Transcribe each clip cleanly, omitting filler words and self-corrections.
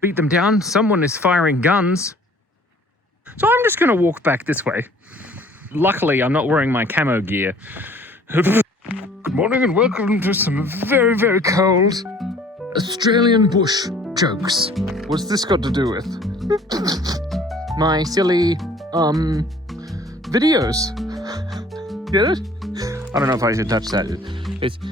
beat them down. Someone is firing guns. So I'm just going to walk back this way. Luckily, I'm not wearing my camo gear. Good morning and welcome to some very, very cold Australian bush jokes. What's this got to do with? My silly, videos. Get it? I don't know if I should touch that.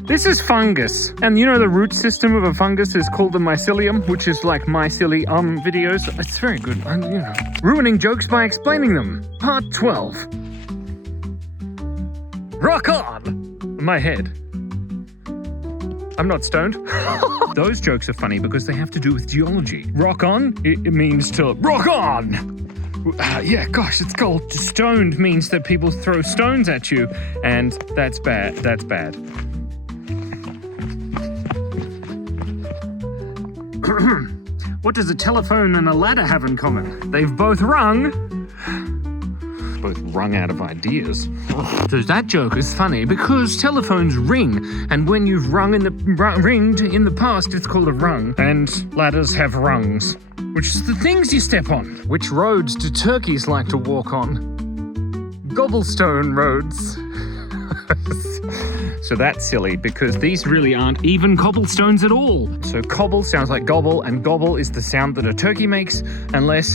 This is fungus. And you know the root system of a fungus is called the mycelium, which is like my silly, videos. It's very good. And, you know, ruining jokes by explaining them. Part 12. Rock on! My head. I'm not stoned. Those jokes are funny because they have to do with geology. Rock on, it means to rock on! Yeah, gosh, it's cold. Stoned means that people throw stones at you, and that's bad. That's bad. What does a telephone and a ladder have in common? They've both rung. Both rung out of ideas. So that joke is funny because telephones ring, and when you've ringed in the past, it's called a rung. And ladders have rungs, which is the things you step on. Which roads do turkeys like to walk on? Gobblestone roads. So that's silly because these really aren't even cobblestones at all. So cobble sounds like gobble, and gobble is the sound that a turkey makes, unless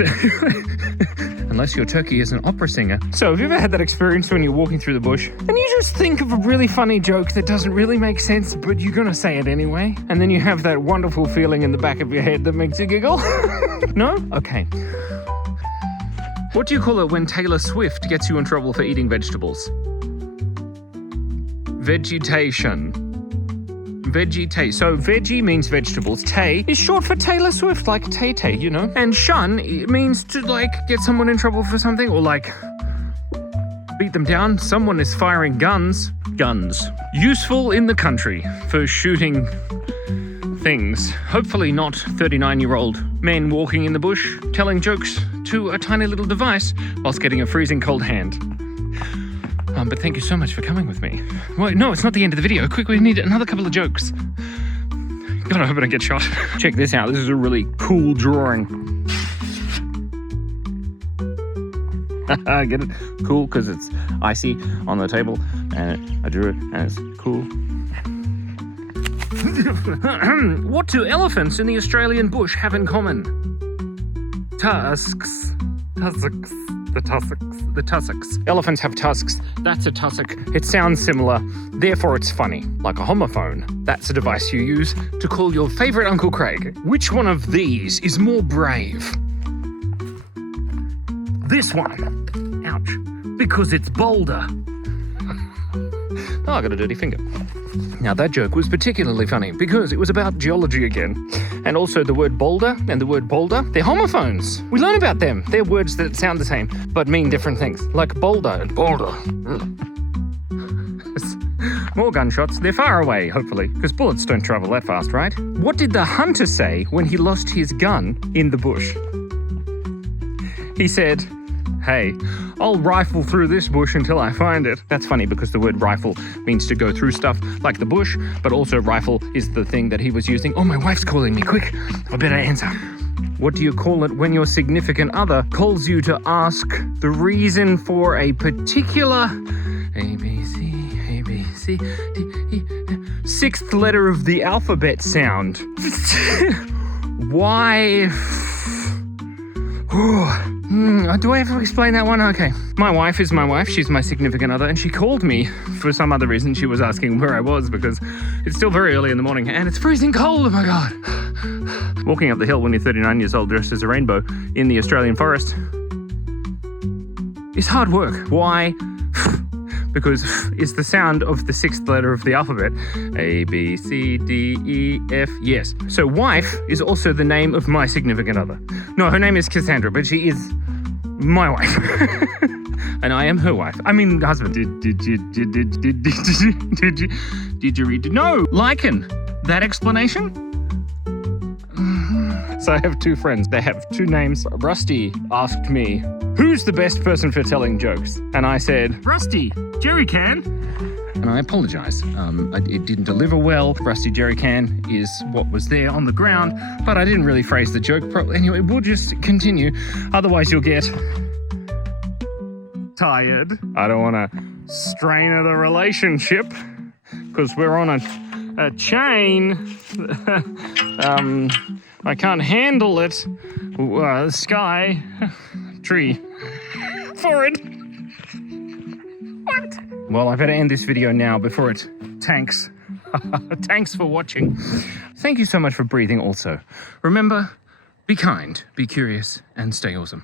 your turkey is an opera singer. So have you ever had that experience when you're walking through the bush and you just think of a really funny joke that doesn't really make sense, but you're gonna say it anyway? And then you have that wonderful feeling in the back of your head that makes you giggle? No? Okay. What do you call it when Taylor Swift gets you in trouble for eating vegetables? Vegetation. So veggie means vegetables. Tay is short for Taylor Swift, like Tay-Tay, you know? And shun means to, like, get someone in trouble for something, or, like, beat them down. Someone is firing guns. Guns. Useful in the country for shooting things. Hopefully not 39-year-old men walking in the bush telling jokes to a tiny little device whilst getting a freezing cold hand. But thank you so much for coming with me. Wait, no, it's not the end of the video. Quick, we need another couple of jokes. God, I hope I don't get shot. Check this out. This is a really cool drawing. Get it? Cool, because it's icy on the table, and I drew it, and it's cool. What do elephants in the Australian bush have in common? Tusks. Tussocks. The tussocks. Elephants have tusks. That's a tussock. It sounds similar, therefore it's funny. Like a homophone. That's a device you use to call your favorite Uncle Craig. Which one of these is more brave? This one. Ouch. Because it's bolder. Oh, I got a dirty finger. Now that joke was particularly funny because it was about geology again. And also the word boulder and the word boulder, they're homophones. We learn about them. They're words that sound the same but mean different things. Like boulder and boulder. More gunshots. They're far away, hopefully, because bullets don't travel that fast, right? What did the hunter say when he lost his gun in the bush? He said, "Hey, I'll rifle through this bush until I find it." That's funny because the word rifle means to go through stuff like the bush, but also rifle is the thing that he was using. Oh, my wife's calling me. Quick, I better answer. What do you call it when your significant other calls you to ask the reason for a particular A, B, C, D, E, sixth letter of the alphabet sound? Why? Do I have to explain that one? Okay. My wife is my wife. She's my significant other. And she called me for some other reason. She was asking where I was because it's still very early in the morning and it's freezing cold. Oh my God. Walking up the hill when you're 39 years old dressed as a rainbow in the Australian forest is hard work. Why? Because it's the sound of the sixth letter of the alphabet. A, B, C, D, E, F, yes. So wife is also the name of my significant other. No, her name is Cassandra, but she is my wife. And I am her wife. I mean, husband. Did you read it? No, lichen. That explanation? So I have two friends. They have two names. Rusty asked me, who's the best person for telling jokes? And I said, Rusty, Jerry can. and I apologize. It didn't deliver well. Rusty jerry can is what was there on the ground, but I didn't really phrase the joke properly. Anyway, we'll just continue. Otherwise, you'll get tired. I don't want to strain of the relationship because we're on a chain. I can't handle it. Sky, tree, forward. What? Well, I better end this video now before it tanks. Thanks for watching. Thank you so much for breathing also. Remember, be kind, be curious, and stay awesome.